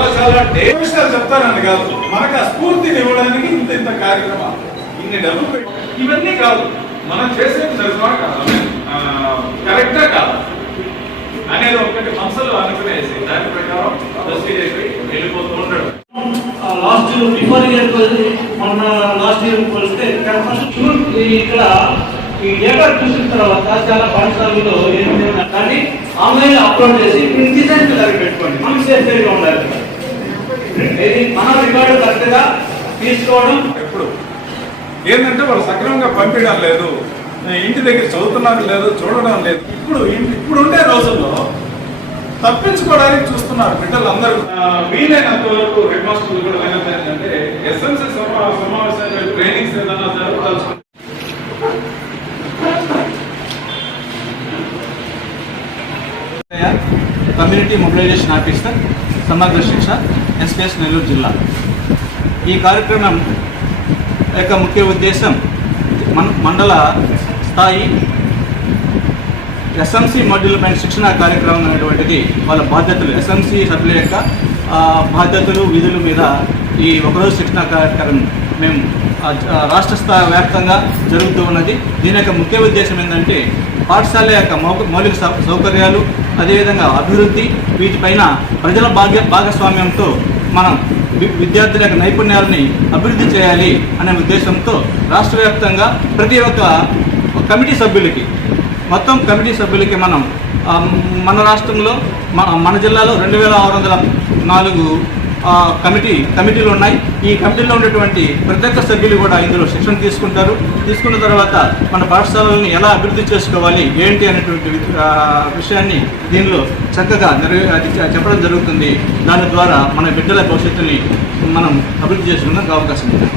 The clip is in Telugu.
చాలా చాలా డేవిషాలు చెప్తానని కాదు. మనకు ఆ స్ఫూర్తిని ఇవ్వడానికి ఇంత ఇంత కార్యక్రమాలు. ఇన్ని డబ్బులు ఇవన్నీ కాదు. మనం చేసేది జరుగుతా కాదు. కరెక్టా కాదు. అనేది ఒకటి మనసులో అనుకునేసి దాని ప్రకారం దృష్టి చేసి వెళ్ళిపోతూ ఉంటాడు. లాస్ట్ ఇయర్ బిఫోర్ ఇయర్ మొన్న లాస్ట్ ఇయర్ పోలిస్తే జూన్ ఇక్కడ ఈ లేబర్ చూసిన తర్వాత చాలా పాఠశాలలో ఏం కానీ ఆన్లైన్ అప్లోడ్ చేసి ప్రింట్ డిజైన్ పెట్టుకోండి. మనం సేఫ్ ఉండాలి. ఇది మన రికార్డు కరెక్ట్గా తీసుకోవడం? ఎప్పుడు? ఏంటంటే వాళ్ళు సక్రమంగా పంపించడం లేదు. ఇంటి దగ్గర చదువుతున్నారు లేదు చూడడం లేదు. ఇప్పుడు ఇప్పుడు ఉండే రోజుల్లో తప్పించుకోవడానికి చూస్తున్నారు బిడ్డలందరూ. వీలైనంత వరకు హెడ్ మాస్టర్లు కూడా ఏంటంటే ఎస్ఎంసీ సమావేశాలు ట్రైనింగ్స్ ఏదైనా జరగదలుచుకుంటే కమ్యూనిటీ మొబిలైజేషన్ ఆఫీసర్ సమగ్ర శిక్ష. ఎస్కేఎస్ నెల్లూరు జిల్లా. ఈ కార్యక్రమం యొక్క ముఖ్య ఉద్దేశం మండల స్థాయి ఎస్ఎంసి మాడ్యూల్ పైన శిక్షణ కార్యక్రమం అనేటువంటిది వాళ్ళ బాధ్యతలు. ఎస్ఎంసి సభ్యుల యొక్క బాధ్యతలు విధుల మీద ఈ ఒకరోజు శిక్షణ కార్యక్రమం మేము రాష్ట్ర స్థాయి వ్యాప్తంగా జరుగుతూ ఉన్నది. దీని యొక్క ముఖ్య ఉద్దేశం ఏంటంటే పాఠశాల యొక్క మౌలిక సౌకర్యాలు అదేవిధంగా అభివృద్ధి వీటిపైన ప్రజల భాగ్య భాగస్వామ్యంతో మనం వి- విద్యార్థుల యొక్క నైపుణ్యాలని అభివృద్ధి చేయాలి అనే ఉద్దేశంతో రాష్ట్ర వ్యాప్తంగా ప్రతి ఒక్క కమిటీ సభ్యులకి మొత్తం కమిటీ సభ్యులకి మనం మన రాష్ట్రంలో మన జిల్లాలో రెండు వేల ఆరు వందల నాలుగు కమిటీ కమిటీలు ఉన్నాయి. ఈ కమిటీలో ఉన్నటువంటి ప్రతి ఒక్క సభ్యులు కూడా ఇందులో శిక్షణ తీసుకుంటారు. తీసుకున్న తర్వాత మన పాఠశాలలను ఎలా అభివృద్ధి చేసుకోవాలి ఏంటి అనేటువంటి విషయాన్ని దీనిలో చక్కగా చెప్పడం జరుగుతుంది. దాని ద్వారా మన బిడ్డల భవిష్యత్తుని మనం అభివృద్ధి చేసుకోవడానికి అవకాశం ఉంది